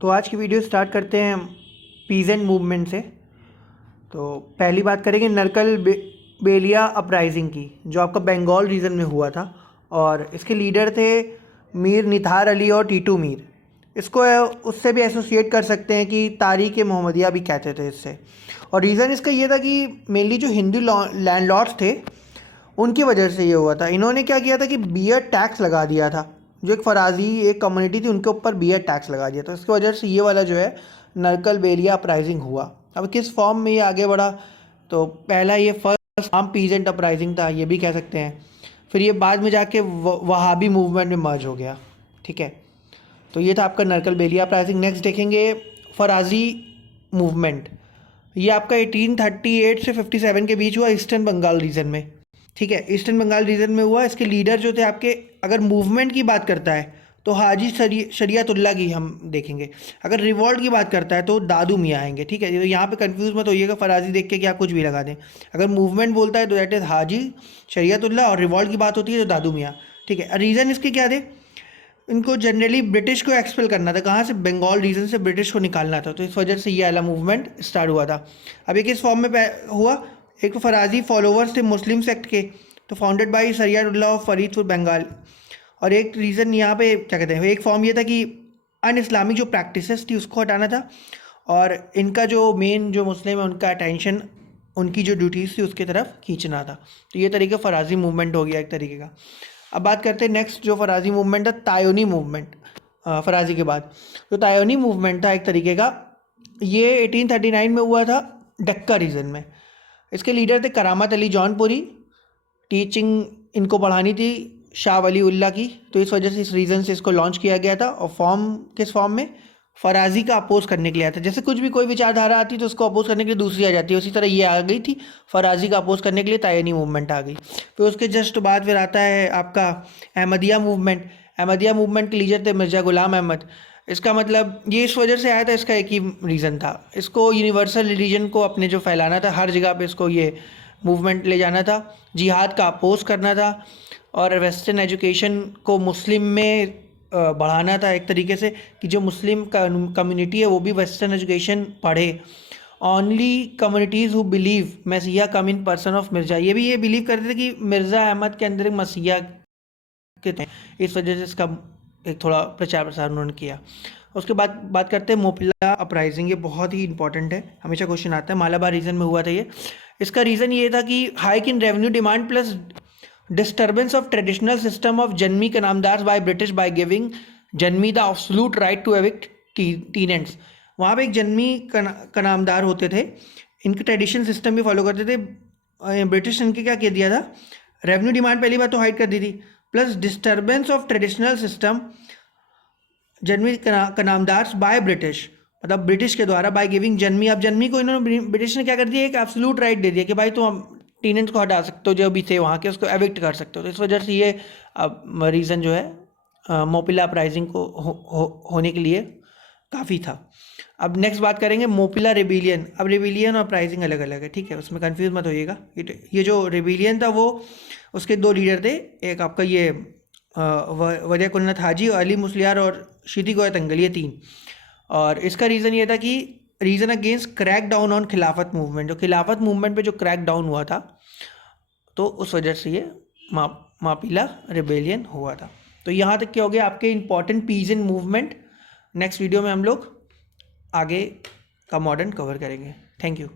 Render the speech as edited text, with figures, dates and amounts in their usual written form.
तो आज की वीडियो स्टार्ट करते हैं पीजेंट मूवमेंट से। तो पहली बात करेंगे नरकल बेलिया अपराइजिंग की, जो आपका बंगाल रीजन में हुआ था। और इसके लीडर थे मीर निथार अली और टीटू मीर। इसको उससे भी एसोसिएट कर सकते हैं कि तारीख मोहम्मदिया भी कहते थे इससे। और रीज़न इसका ये था कि मेनली जो हिंदू लैंडलॉर्ड्स थे उनकी वजह से ये हुआ था। इन्होंने क्या किया था कि बियर टैक्स लगा दिया था। जो एक फराजी एक कम्युनिटी थी उनके ऊपर बियर टैक्स लगा दिया था। इसकी वजह से ये वाला जो है नरकल बेलिया अपराइजिंग हुआ। अब किस फॉर्म में ये आगे बढ़ा, तो पहला ये फर्स्ट आर्म पीजेंट अपराइजिंग था, ये भी कह सकते हैं। फिर ये बाद में जाके वहाबी मूवमेंट में मर्ज हो गया। ठीक है, तो ये था आपका नरकल बेलिया अपराइजिंग। नेक्स्ट देखेंगे फराजी मूवमेंट। ये आपका 1838 से 57 के बीच हुआ ईस्टर्न बंगाल रीजन में। ठीक है, ईस्टर्न बंगाल रीजन में हुआ। इसके लीडर जो थे आपके, अगर मूवमेंट की बात करता है तो हाजी शरियतुल्लाह की हम देखेंगे। अगर रिवॉल्ट की बात करता है तो दादू मियाँ आएंगे। ठीक है, तो यहाँ पे कंफ्यूज मत होइएगा, फराजी देख के क्या कुछ भी लगा दें। अगर मूवमेंट बोलता है तो दैट इज हाजी शरियतुल्लाह, और रिवॉल्ट की बात होती है तो दादू मियाँ। ठीक है, रीज़न इसके क्या थे, इनको जनरली ब्रिटिश को एक्सपेल करना था। कहाँ से? बंगाल रीजन से ब्रिटिश को निकालना था। तो इस वजह से ये वाला मूवमेंट स्टार्ट हुआ था। अब ये किस फॉर्म में हुआ? एक तो फराजी फॉलोवर्स थे मुस्लिम सेक्ट के, तो founded by Shariatullah of Faridpur Bengal. और एक रीज़न यहाँ पे क्या कहते हैं, एक फॉर्म ये था कि अन इस्लामिक जो प्रैक्टिसेस थी उसको हटाना था, और इनका जो मेन जो मुस्लिम है उनका अटेंशन उनकी जो ड्यूटीज़ थी उसकी तरफ खींचना था। तो ये तरीका फराजी मूवमेंट हो गया एक तरीके का। अब बात करते हैं नेक्स्ट जो फराजी मूवमेंट था, तायोनी मूवमेंट। फराजी के बाद तो तायोनी मूवमेंट था एक तरीके का, ये 1839 में हुआ था डक्का रीजन में। इसके लीडर थे करामत अली जौनपुरी। टीचिंग इनको पढ़ानी थी शाह वली उल्लाह की, तो इस वजह से इस रीज़न से इसको लॉन्च किया गया था। और फॉर्म किस फॉर्म में? फराजी का अपोज करने के लिए आया था। जैसे कुछ भी कोई विचारधारा आती तो उसको अपोज करने के लिए दूसरी आ जाती है, उसी तरह ये आ गई थी, फराजी का अपोज करने के लिए तायनी मूवमेंट आ गई। फिर उसके जस्ट बाद फिर आता है आपका अहमदिया मूवमेंट। अहमदिया मूवमेंट के लीडर थे मिर्ज़ा गुलाम अहमद। इसका मतलब ये इस वजह से आया था, इसका एक ही रीज़न था, इसको यूनिवर्सल रिलीजन को अपने जो फैलाना था, हर जगह पे इसको ये मूवमेंट ले जाना था, जिहाद का अपोज करना था, और वेस्टर्न एजुकेशन को मुस्लिम में बढ़ाना था एक तरीके से, कि जो मुस्लिम कम्युनिटी है वो भी वेस्टर्न एजुकेशन पढ़े। ओनली कम्युनिटीज़ हु बिलीव मसीहा कम इन पर्सन ऑफ मिर्ज़ा, ये भी ये बिलीव करते थे कि मिर्ज़ा अहमद के अंदर एक मसीहा के थे। इस वजह से इसका एक थोड़ा प्रचार प्रसार उन्होंने किया। उसके बाद बात करते हैं मोपिला अपराइजिंग। ये बहुत ही इंपॉर्टेंट है, हमेशा क्वेश्चन आता है। मालाबार रीजन में हुआ था ये। इसका रीज़न ये था कि hike in revenue demand plus disturbance of traditional system of janmi का नामदार by British by giving janmi the absolute right to evict tenants. वहाँ पे एक जन्मी का नामदार होते थे, इनके ट्रेडिशन सिस्टम भी फॉलो करते थे। ब्रिटिश इनके क्या किया दिया था, रेवेन्यू डिमांड पहली बात तो हाइड कर दी थी, plus disturbance of traditional system जन्मी का नामदार बाय ब्रिटिश, मतलब ब्रिटिश के द्वारा बाय गिविंग जन्मी। अब जन्मी को इन्होंने ब्रिटिश ने क्या कर दिया, एक एब्सोल्यूट राइट दे दिया कि भाई तुम टीनेंट्स को हटा सकते हो, जो भी थे वहाँ के उसको एविक्ट कर सकते हो। तो इस वजह से ये रीज़न जो है मोपिला अपराइजिंग को होने के लिए काफ़ी था। अब नेक्स्ट बात करेंगे मोपिला रेबिलियन। अब रेबिलियन और अपराइजिंग अलग अलग है, ठीक है, उसमें कंफ्यूज मत होइएगा। ये जो रेबिलियन था वो उसके दो लीडर थे, एक आपका ये वजह कुन्नत हाजी और अली मुसलियार और शीती गोया तंगल, ये तीन। और इसका रीज़न ये था कि reason against crack down on खिलाफत मूवमेंट, जो खिलाफत मूवमेंट पे जो क्रैक डाउन हुआ था, तो उस वजह से ये मापिला रिबेलियन हुआ था। तो यहाँ तक क्या हो गया आपके important peasant movement. Next video में हम लोग आगे का मॉडर्न कवर करेंगे। Thank you.